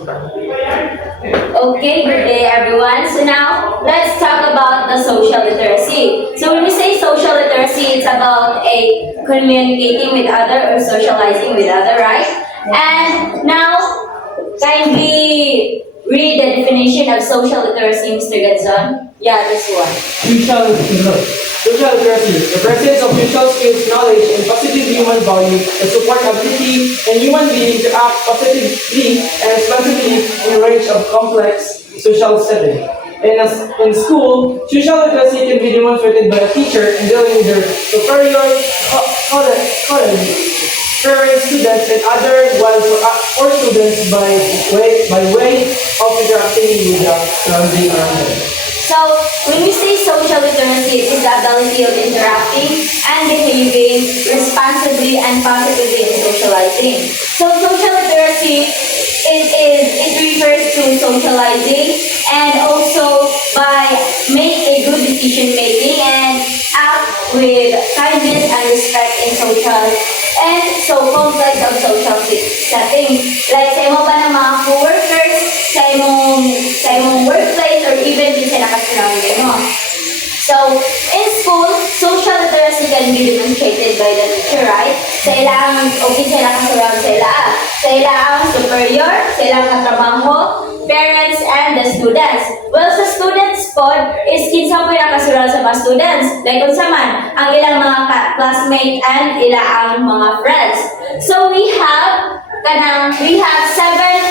Okay, good day everyone. So now, let's talk about the social literacy. So when we say social literacy, it's about a communicating with other or socializing with other, right? And now, kindly read the definition of social literacy, Mr. Gadzon. Yeah, this one. Social literacy, the presence of mutual skills, knowledge, and positive human value that support ability and human beings to act positively and responsibly in a range of complex social settings. In school, social literacy can be demonstrated by a teacher in dealing with their superior, colleagues, parents, students, and others, while for students by way of interacting with the surrounding around them. So, when we say social literacy, it is the ability of interacting and behaving responsibly and positively in socializing. So, social literacy it refers to socializing and also by make a good decision making and act with kindness and respect in social and so complex of social settings. Like sa imo ba ng mga co-workers, sa imong workplace or even din sa nakasurrounding mo. So, in school, social literacy can be demonstrated by the teacher, right? Sa ilang, okay, sa ilang kasurround sa ilang. Sa ilang superior, sa ilang katrabaho, parents, and the students. Well, sa students po, is kinsa po yung kasurround sa mga students. Like, kung man, ang ilang mga classmates and ilang mga friends. So, we have 7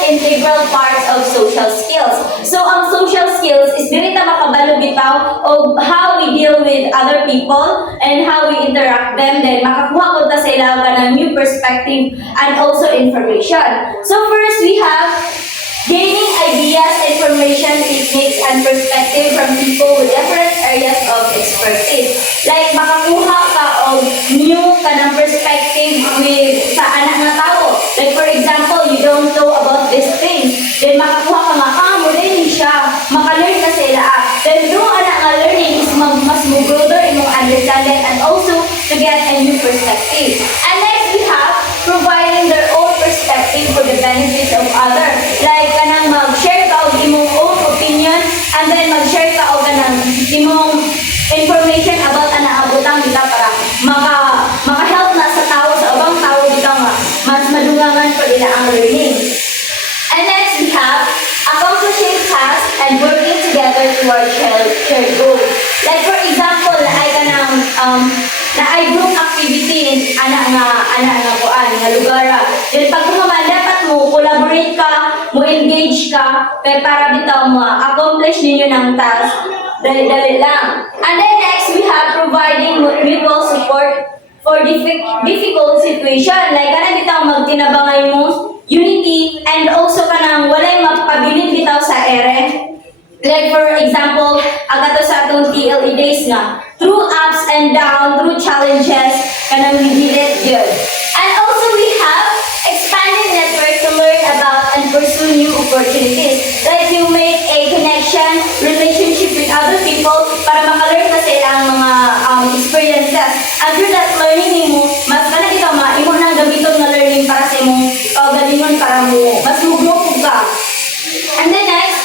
integral parts of social skills. So, ang social skills is dili ta makabalo bitaw of how we deal with other people and how we interact them. Then, makakuha ko ta sa ilang kanang new perspective and also information. So, first, we have gaining ideas, information, techniques, and perspective from people with different areas of expertise. Like, makakuha ka of new kanang perspective with sa anak na tao. Like, for example, you don't know about these things. Then, makakuha ka nga, learning siya. Maka-learn ka sa ila. Then, through anak nga learning is mas mo-broader imong understanding and also to get a new perspective. And next, we have providing their own perspective for the benefits of others. Like, kanang mag-share ka og imong own opinion and then mag-share ka og kanang imong information about abutang kita para maka-help na sa tao, sa ubang tao dito nga mas madungangan pa nila ang learning. And next, we have accomplishing tasks and working together towards shared goals. Like, for example, na ay group activity ana nga kuan nga lugar. Then pag kumaman dapat mo collaborate ka, mo engage ka kay para bitaw mo accomplish ninyo ng task dali lang. And then next we have providing mutual support for difficult situation. Like kana bitaw magtinabangay mo unity and also kanang walay magpabilin bitaw sa ere. Like for example, agato sa atong TLE days nga, through ups and downs, through challenges, kanang hihilit yun. And also we have expanded network to learn about and pursue new opportunities. Like you make a connection, relationship with other people para makalearn ka sa ilang mga experiences. And through that learning mo, mas kana ikaw imo nang gamiton nga learning para sa imong kaugalingon para mo mas mo-grow ka. And then next,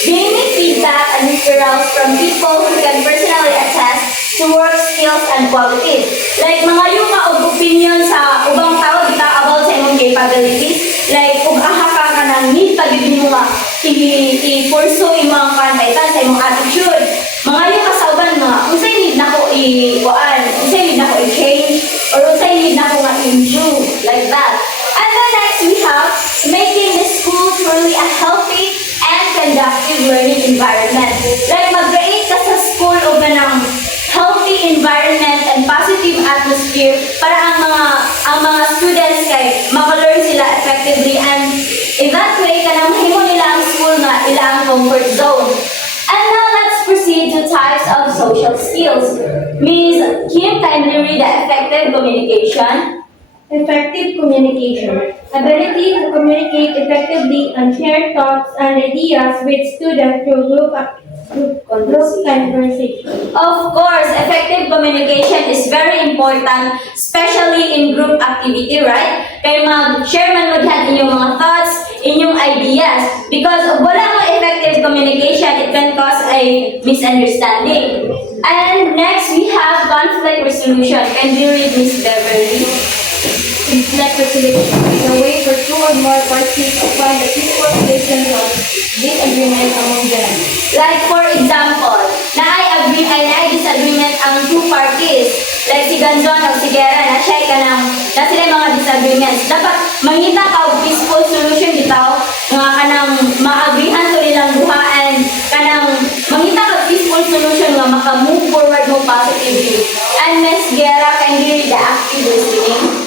gaining feedback and referrals from people who can personally attest to work skills and qualities. Like, mga yung opinion sa ubang tao dito about sa imong capabilities. Like, kung aha ka ng need pag mo nga, i-pursue imong kantaytan sa imong attitude. Mga yung kasauban nga, kung sa'yo need na ko kung sa'yo need na ko i-change, or kung sa'yo need na ko nga i-improve. Like that. And then next, we have making the school truly a healthy and conductive learning environment. Like, mag-create ka sa school o ganang healthy environment and positive atmosphere para ang mga students kay maka-learn sila effectively and in that way kanang mahimo nila ang school nga ilang comfort zone. And now let's proceed to types of social skills. Ms. Kim, kindly read the effective communication. Effective communication. Ability to communicate effectively and share thoughts and ideas with students through group Group conversation. Of course, effective communication is very important, especially in group activity, right? Kaya mag-share man mo dyan inyong mga thoughts, inyong ideas. Because kung wala mo effective communication, it can cause a misunderstanding. And next, we have conflict resolution. Can you read Miss Beverly? Conflict resolution is a way for two or more parties to find a peaceful solution to disagreement among them. Like for example, na disagreement ang two parties. Like si Ganzon o si Gera, na siya na sila yung mga disagreements. Dapat mangita ka og peaceful solution bitaw nga kanang maagrihan to nilang duha and kanang mangita ka peaceful solution nga maka-move forward mo positively. And Miss Gera, can you read the active listening?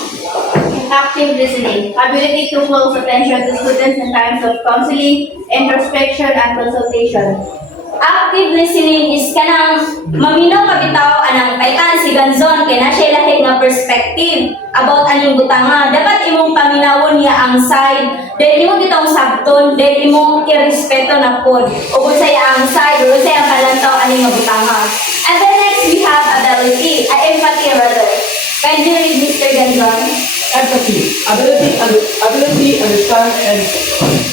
Active listening, ability to close attention to students in times of counseling, introspection, and consultation. Active listening is kanang maminaw ka bitaw anang kaitan si Ganzon kay na siya lahi nga perspective about aning butanga. Dapat imong paminawon niya ang side, dahil imong bitong sabton, dahil imong irespeto na pod. O kung sa'yo ang side, o kung sa'yo ang kalantaw aning nga butanga. And then next we have ability, empathy rather. Can you read Mr. Ganzon? Empathy, ability, understand, and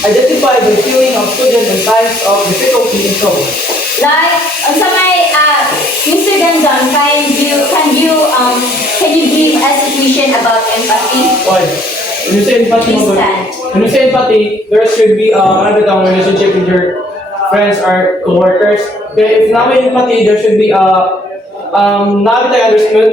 identify the feeling of students in times of difficulty and trouble. Like, sa may, Mr. Ganzon, can you give a situation about empathy? Why? When you say empathy, Please stand. when you say empathy, there should be a relationship with your friends or coworkers. Okay, if not may empathy, there should be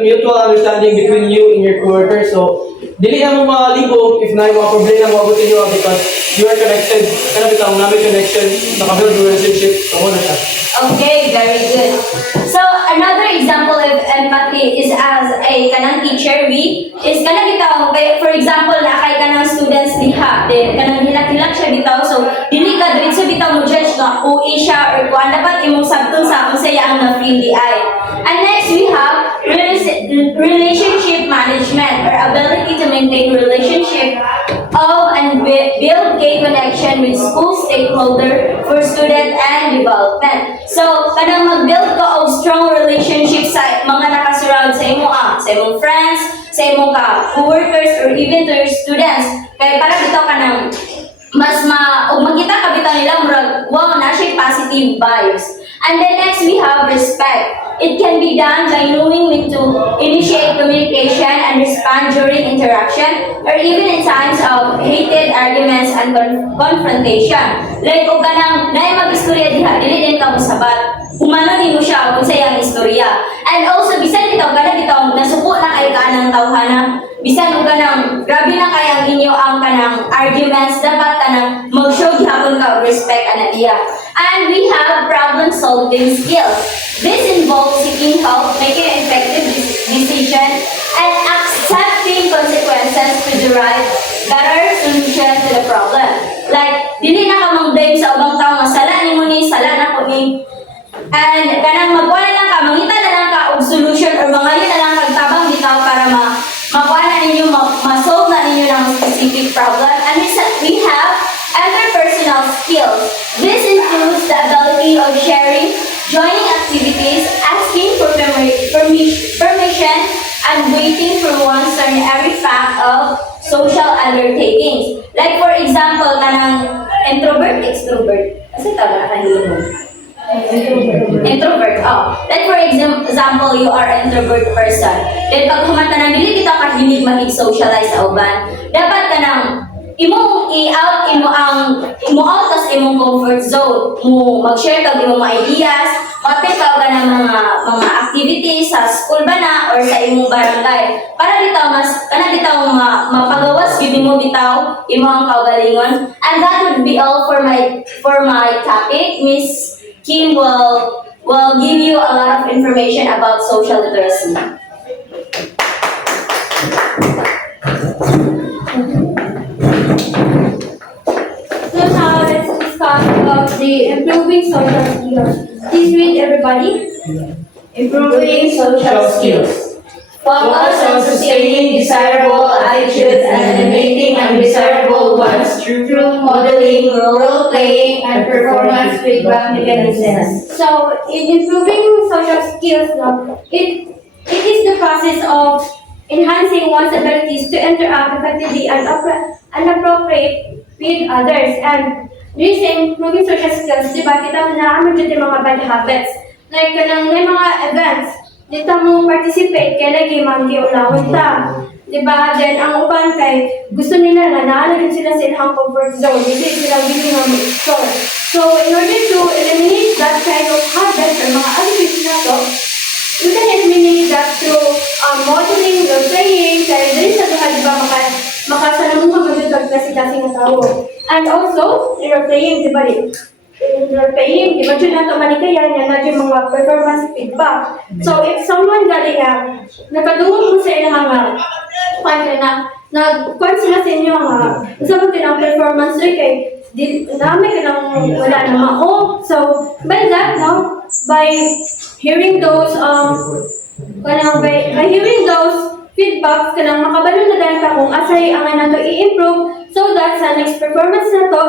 mutual understanding between you and your coworkers. So, dili na mo malibog if na yung mga problema mo abutin nyo because you are connected. Kana bitang namin connection, nakabuild relationship, kamo na siya. Okay, very good. So another example of empathy is as a kanang teacher is kanang bitaw for example na kay kanang students diha kanang hilak-hilak siya bitaw so dili ka diretso bitaw mo judge nga OA siya or kuan dapat imong sabton sa unsaya ang na-feel di ay. And next we have relationship management or ability to maintain relationship of and build a connection with school stakeholder for student and development. So, kanang mag-build ka of strong relationship sa mga nakasurround sa imong friends, sa imong co-workers, or even to your students. Kaya para bitaw ka ng magkita ka bitaw nila, murag, wow, na siya positive vibes. And then next, we have respect. It can be done by knowing when to initiate communication and respond during interaction or even in times of heated arguments and confrontation. Like, kung kanang na mag-istorya diha, dili din ka mo sabat. Humano din mo siya kung sa iyang istorya. And also, bisan bitaw, nasuko na kayo ka ng tawhana. Bisan o kanang, grabe na kayang inyo ang kanang arguments, dapat kanang mag-show gihapon ka of respect ana iya. And we have problem-solving skills. This involves seeking help, making effective decision, and accepting consequences to derive better solution to the problem. Like, dili na ka mang-blame sa ubang tao nga sala ni mo ni, sala na ko ni. And kanang magwala lang ka, mangita na lang ka og solution or mangayon na lang kagtabang bitaw para makuha na ninyo, ma-solve na ninyo ng specific problem. And we have interpersonal skills. This includes the ability of sharing, joining activities, asking for permission, and waiting for one's turn every fact of social undertakings. Like for example, kanang introvert, extrovert. Kasi taga kanino mo? Introvert, Like for example, you are an introvert person. Then pag humanta ng dili kita kahilig mag-socialize sa uban, dapat ka nang imong i-out tas imong comfort zone. Mo mag-share kag imong mga ideas, mag-pick ka ng mga activities sa school ba na or sa imong barangay. Para bitaw mapagawas gyud mo bitaw imong kaugalingon. And that would be all for my topic. Miss Kim will give you a lot of information about social literacy. So now let's discuss about the improving social skills. Please read everybody. Improving social skills. Focus on sustaining desirable attitudes and eliminating undesirable ones through modeling, role playing, and performance feedback mechanisms. So, in improving social skills, no, it is the process of enhancing one's abilities to interact effectively and appropriate with others. And this improving social skills, di ba, kita na naman dito yung mga bad habits. Like, kanang may mga events, dito mo participate, kaya lagi manggi ulawin ta. Di ba? Then, ang uban kay, gusto nila na naalagin sila sa ilang comfort zone, hindi sila willing na mag-explore. So, in order to eliminate that kind of habits or mga attitudes na to, we can eliminate that through modeling, role playing, kaya dali sa duha, di ba, makasalamuha mag-utag kasi ng tao. And also, role playing, di ba, role playing, di ba, dyan nato manikayan yan na yung mga performance feedback. So, if someone galing nga, nakadungog mo sa ilang nag-court sila sa inyo nga, sabi din ang performance kay dami ka nang wala na mao. So, by that, no, by hearing those, by hearing those feedbacks, kanang makabalo na dahil ka kung asay ang nato i-improve so that sa next performance na to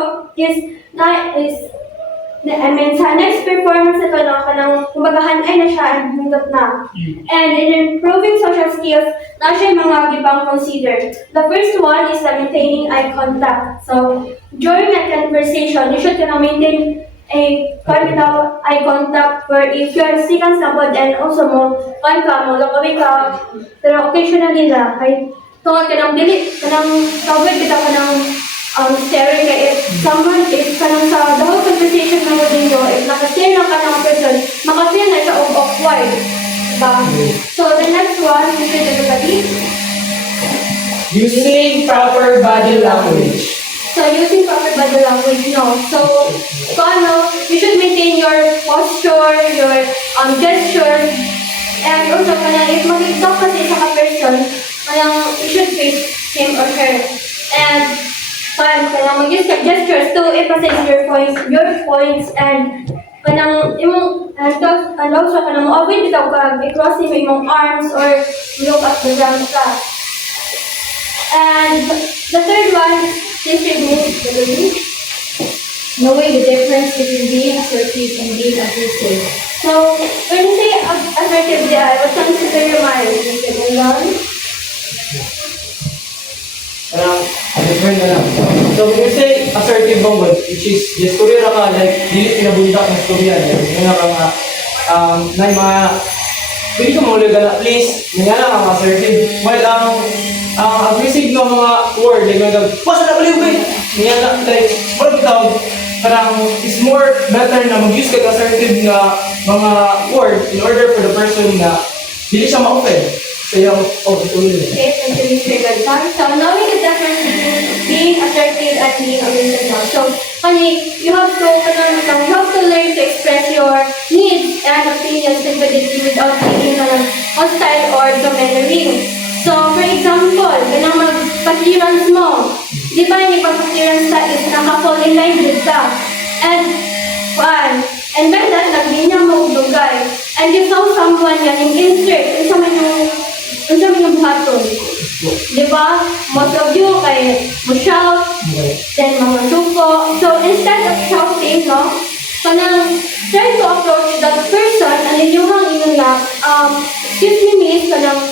sa next performance na to, no, kanang kumagahan ay na siya and bundot na. And in improving social skills, na siya yung mga gibang consider. The first one is maintaining eye contact. So, during a conversation, you should maintain eye contact where if you are sikan sa bod and also mo lakaway ka, pero occasionally na, ay tungkol ka ng dili, kanang tawid kita ka ng staring ka if kanang sa the whole conversation na mo ninyo, if nakastare lang ka ng person, makafeel na siya of awkward. Diba? So, the next one, you should everybody. Using proper body language. So, using proper body language, no. So, you should maintain your posture, your gesture, and also, if mag-talk kasi sa person, you should face him or her. And, mag-use ka gestures to emphasize your points, and and also, avoid bitaw ka, i-cross mo yung arms or look at the ground ka. And the third one, Knowing the difference between being assertive and being aggressive. so when you say assertive, what comes to your mind? Parang, different na lang. So, when you say assertive bang which is, yes, Korea na ka, like, dili pinabundak ng Korea, yun na ka nga, na yung mga, pwede ka mahuli ka na, please, nga lang ang assertive. While ang aggressive ng mga word, like, wasa na baliw ba nga na, like, what bitaw, parang, is more better na mag-use ka assertive na mga word in order for the person na, dili siya ma-offend. Kaya, tuloy. Okay, thank you, Mr. Gadvan. So, knowing the difference between being assertive and being aggressive now. So, you have to learn to express your needs and opinions confidently without being hostile or domineering. So, for example, kanang mag-clearance mo. Di ba yung pag-clearance ka is naka-fall in line with ka. And by that, nagbinyang mo dugay. And you saw someone yan yung insert, unsa man yung buhaton. Di ba? Most of you kay mo shout, then mga suko. So instead of shouting, no, kanang try to approach that person and inyuhang inyo na, excuse me miss, kanang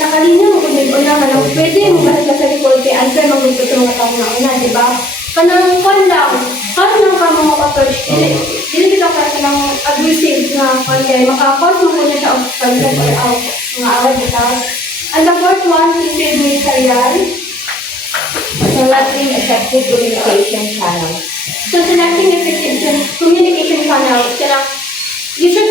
nakalinya mo kung una kanang pwede mo ba sa likod kay answer magluto sa mga tao na una, di ba? Kanang kan lang ka mga approach. Dili kita ka kanang aggressive na kaya makakos mo na siya of conflict or mga away bitaw. And the fourth one is ministerial. Selecting effective communication channels. So selecting effective communication channels, you should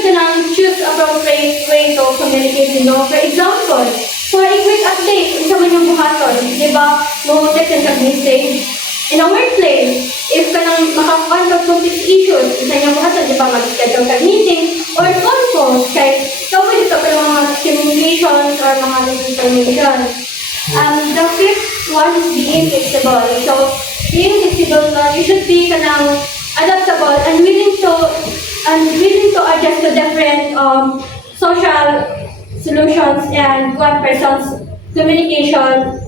choose appropriate way to communicate, For example, for a quick update, isa man yung buhaton, di ba? Mo text and message. In a workplace, if makakuha ka complex issues, isa yung buhaton, di ba? Mag-schedule ka meeting or phone calls, kaya pwede ka pa mga communications or mga information. The fifth one is being flexible. So, being flexible, you should be adaptable and willing to adjust to different social solutions and one person's communication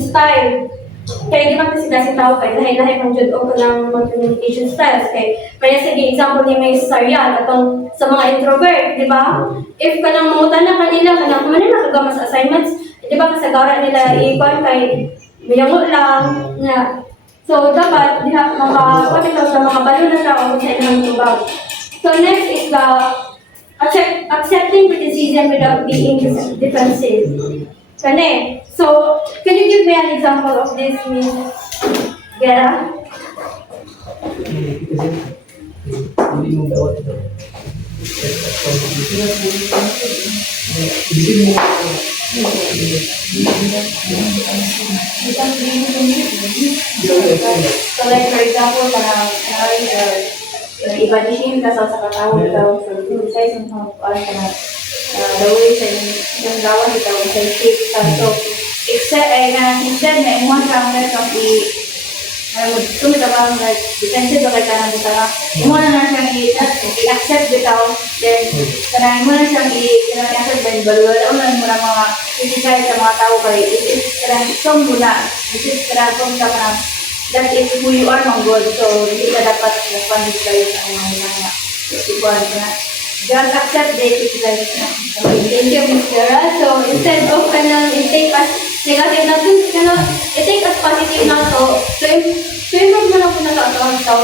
style. Kaya di ba kasi kasi tao kay lahi-lahi pang jud o kanang mga communication styles kay kaya sa example ni May Sarian atong sa mga introvert, di ba? If kanang mangutan na kanila kanang manila kagama sa assignments, di ba kasagaran nila i-kuan kay mayango lang na so dapat diha mga sa mga balo na tao sa ilang tubag. So next is the accepting criticism without being defensive. Kane. So, can you give me an example of this, Miss Guerra? Hindi mo bawat ito. So like for example, parang iba din ka sa katawag daw sa size ng mga kuan na the way sa yung gawa ito sa shape sa so except instead na imo sa mga sa tumita ba na defensive ba kaya nang kita imo na siyang i-accept bitaw then kanang imo na siyang i-accept then balwala mo na mga criticize sa mga tao kay it is kanang song muna this is kanang sa kanang that is who you are mong God. So, hindi ka dapat responded kayo sa mga ikuan na. Just accept the criticize na. Okay, thank you, Miss Guerra. So, instead of kanang i-take as negative na i-take as positive na to improve na lang po na ito.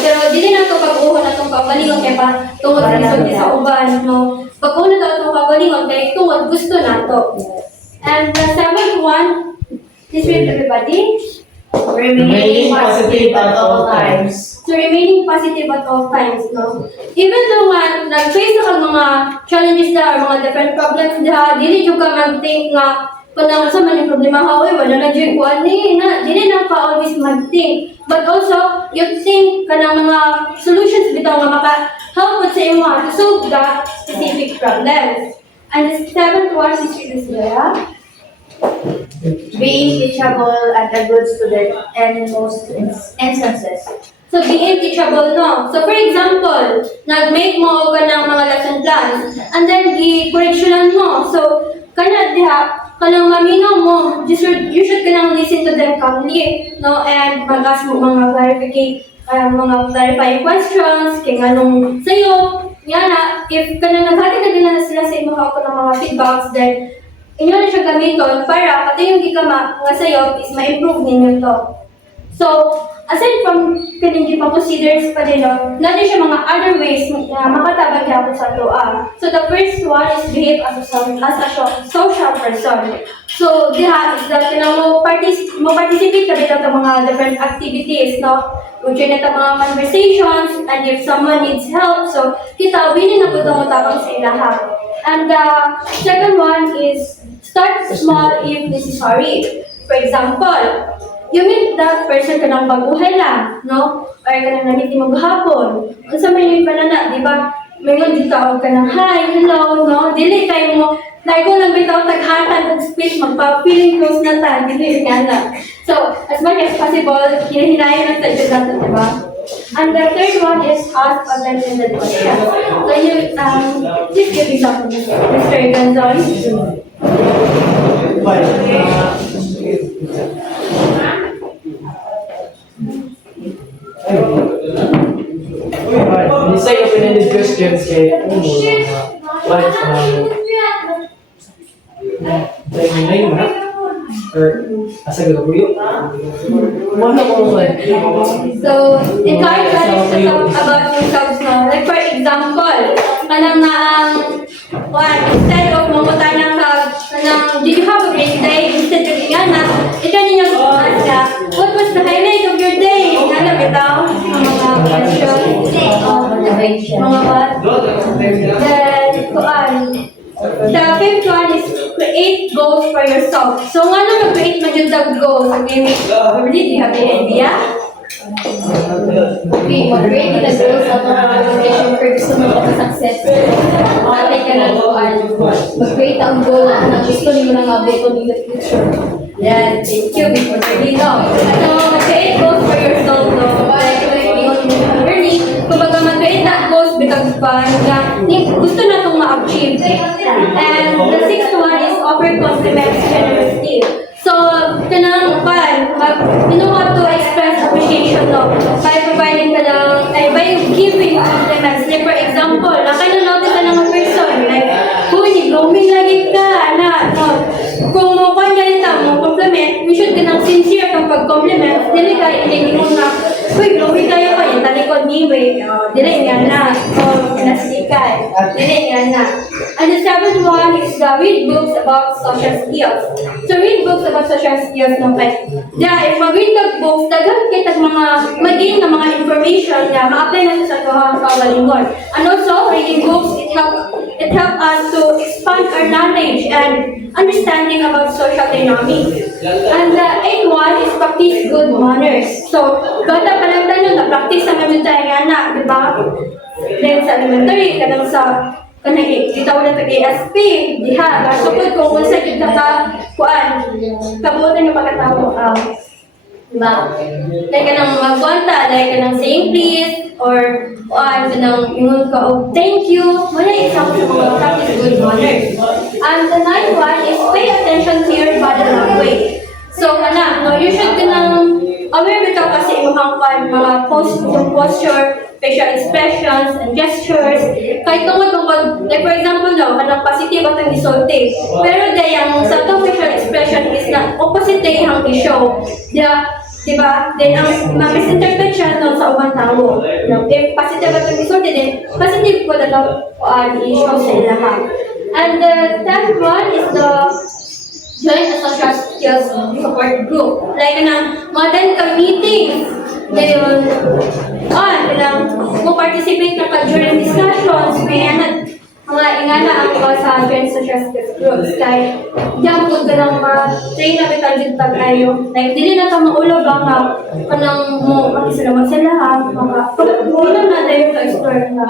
Pero dili na ito pag-uho na itong pagalingon kaya pa tungod sa uban. No? Pag-uho na ito itong pagalingon kaya tungod gusto na ito. And the seventh one, please read everybody. Remaining positive at all times. So remaining positive at all times, no? Even though nga nag-face ka mga challenges na or mga different problems na dili jud ka mag-think nga kung sa man yung problema ha, wala na jud ko ani na dili na pa always mag-think. But also, you think ka ng mga solutions bitaw nga maka-help sa imo to solve that specific problems. And the seventh one is this yeah. Being teachable and a good student in most instances. So, being teachable, no? So, for example, nag-make mo o ka ng mga lesson plans, and then, i-correctionan mo. So, kanang maminaw mo, you should kanang listen to them calmly, no? And mag-ask mo mga clarifying questions, kaya anong sa'yo. Yan na, if kanang naghatid na sila sa imo ako ng mga feedbacks, then, inyo na siya gamiton para pati yung gikama nga sa'yo is ma-improve ninyo to. So, aside from kaning considers pa din, natin siya mga other ways na makatabag yapon sa doa. So, the first one is behave as a social person. So, diha is that mo participate ka dito sa mga different activities, no? Mag-join na mga conversations, and if someone needs help, so kita, willing na po ito matapang sa ilaha. And the second one is start small if necessary. For example, you meet that person kanang baguhay lang, no? Or kanang naniti maghapon. Kung sa may yung panana, di ba? Mayroon dito ako kanang hi, hello, no? Dili kayo mo, ko lang bitaw taghatan ng speech, magpa-feeling close na ta, dili nga na. So, as much as possible, hinahinayan lang tayo natin, di ba? And the third one is ask open-ended questions. So you, please give example, Mr. Gonzon. When you say open-ended questions, kay like, name mo or asa ka buyo? Wala ko like. So, encourage us to talk about yourselves now. Like for example, kanang instead of mamutanya ka, kanang, did you have a great day? Instead of nga na, ikaw ninyo what was the highlight of your day? Ano bitaw? Mga questions. Mga what? Then, the fifth one is create goals for yourself. So, nga na mag-create mo yung goals. Okay, do you have any idea? Okay, mag-create the goals of the organization for gusto mo mag-success. Matay ka na doon. Mag-create ang goal na gusto niyo nang abot in the future. Yan, thank you. Because really no. So, create goals for yourself, no? Like, learning. Kumbaga, mag-create that goals because gusto na itong maabot achieve. And the sixth one is offer compliments generously. So, kanang you know how to express appreciation no? By providing by giving compliments. Like for example, nakanonotice ka ng person, like, ni blooming lagi ka, no? Kung mo ganita mo compliment, you should ganang sincere kang pag-compliment, dili ka hindi mo na, blooming kayo ko, yung talikod niwe, dili nga na, pinastikan, dili nga na. And the seventh one is read books about social skills. So read books about social skills no kay. If mag-read ng books, dagan kita mag-gain ng mga information na ma-apply na sa tuwang kaugalingon. And also, reading books, it help us to expand our knowledge and understanding about social dynamics. And the eighth one is practice good manners. So, bata pa lang tayo na-practice sa mga tayo nga na, di ba? Then sa elementary, kanang sa kita ulit ang ASP, diha, masukod kung unsa kita ka, kabutan yung pagkatao, diba? Like ka nang magkwanta, like ka nang saying please, or ka nang ingon ka of thank you, wala isang sa mga practice good manners. And the ninth one is pay attention to your body language. So, you should aware bitaw kasi yung mga posture, facial expressions, and gestures. Kahit tungkol, like for example, kanang positive at ang isulti. Pero dayang sa itong facial expression is na opposite day ang i-show. Diba? Then, ang misinterpret siya sa ubang tao. If positive at ang isulti, then positive ko na i-show sa ilaha. And the tenth one is the join a social skills support group. Like modern meetings. Then, mo participate na during discussions, mga ingana ang sa joint social skills groups. Kaya, diyan po ganang train na bitan din tayo. Like, dili na ka maulo ba nga, kanang mo makisalamat sila hindi na tayo ka-explore na.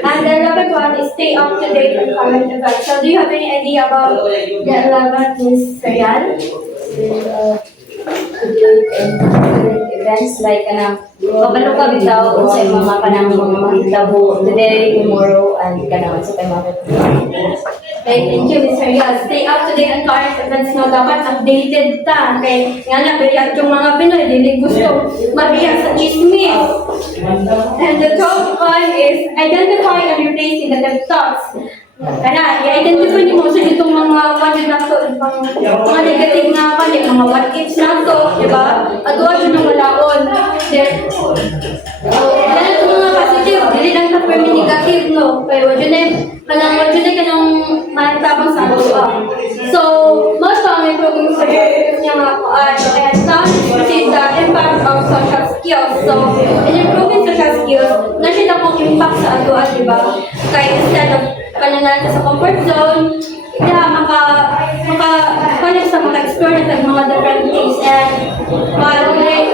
And the 11th one is stay up to date on current events. So, do you have any idea about the 11th, Ms. Sayan? Events like mabalo ka bitaw sa mga kanang mga tabo today, tomorrow, and kanang sa mga Okay, thank you, Mr. Yaz. Stay up to date on current events no dapat updated ta. Kay nga na beriya yung mga Pinoy dili gusto mariya sa chismis. And the 12th one is identify and replace negative thoughts. I-identify niyo mo sa itong mga kanil na to, mga negative na kanil, mga what ifs na to, di ba? At huwag yun ang walaon. Then, itong mga positive, dili lang ka per negative, no? Kaya huwag yun ka nang matabang sa lupa. So, most ang improving sa niya nga po kaya now, proceed the impact of social skills. So, in improving social skills, na siya na pong impact sa ato, di ba? Kaya instead of pananal sa comfort zone, maka-connect sa maka-explore ng mga different things and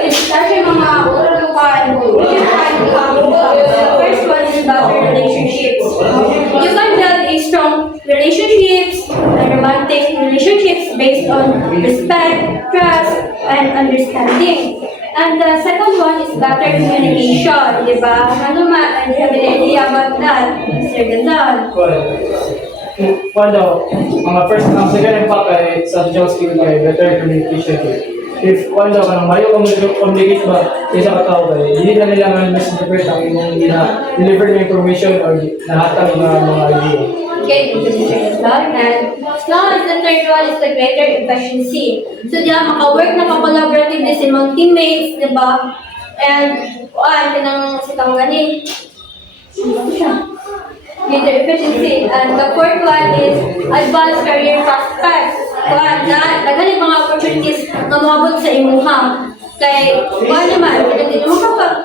especially mga first one is about relationships. You can build a strong relationships, romantic relationships based on respect, trust, and understanding. And the second one is better communication, di ba? Do you have an idea about that, Mr. Gandon? Mga first, ang second impact ay sa social skill kay better communication. If kanang mayo communicate ba sa katao kay hindi na nila misinterpret ang imong deliver na information or nahatag na mga idea. Okay, thank you, Mr. Gandon. And now, the third one is the greater efficiency. So, maka-work na ka-collaboratively sa mga teammates, di ba? And, kanang si Tawagani. Greater efficiency. And the fourth one is advanced career prospects. Daghan yung mga opportunities na mabot sa imuha. Kay, naman,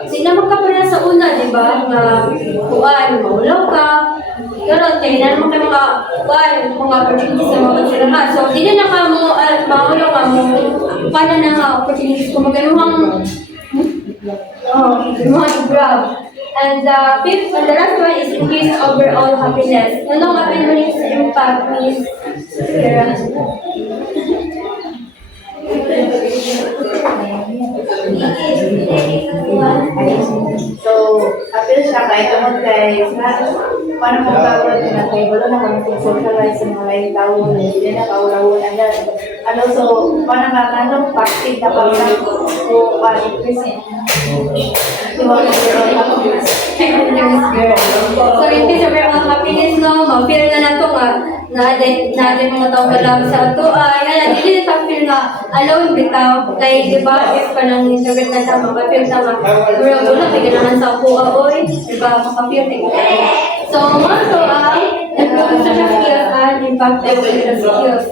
hindi naman ka pala sa una, di ba? Maulaw ka. Pero, hindi naman ka mga opportunities na mabot sa lahat. So, hindi na ka mo, maulaw ka mo, paano na nga opportunities kung maganuhang, grab. And the fifth and the last one is increase overall happiness. Ano nga pinunit sa impact means, Sarah? So, apil siya kahit tungkol kay paano mo gagawin na kayo, wala na kami socialize sa mga lain tao, hindi na kaulawon, ano, so, paano nga ano, pagtig na pagkat, so, present. You want to be all happiness. So, in case of your own happiness, no, ma-feel na nato nga, natin mga tao lang sa ato, yan, hindi na feel nga, alone bitaw, like, di ba, if ka nang interpret na tama, ma-feel tama, wala, kaya ganahan sa ako, oy, di ba, maka-feel na kita. So, mga to, improve social skills and impact social skills.